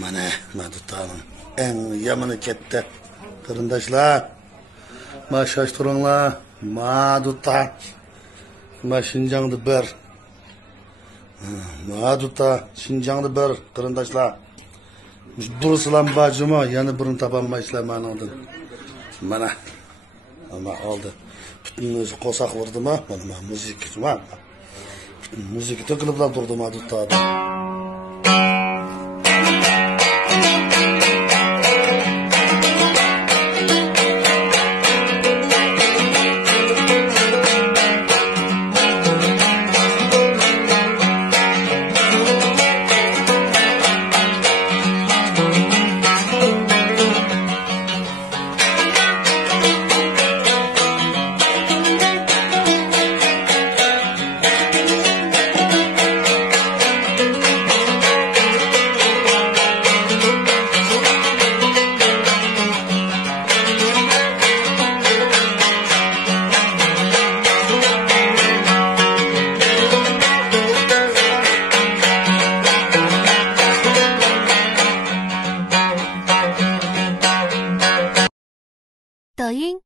Mana Madutaning eng yomoni ketdi. Qarindoshlar, mashash turinglar. Maduta. Şinjan'da bir. Maduta Şinjan'da bir qarindoshlar. Duruslam bacıma yani birini tapanmaysizlar meningdan. Mana oldi. Bütün o'zi qo'saq vurdimi? Mana muzika. Muzika to'kilib turdi Madutada.抖音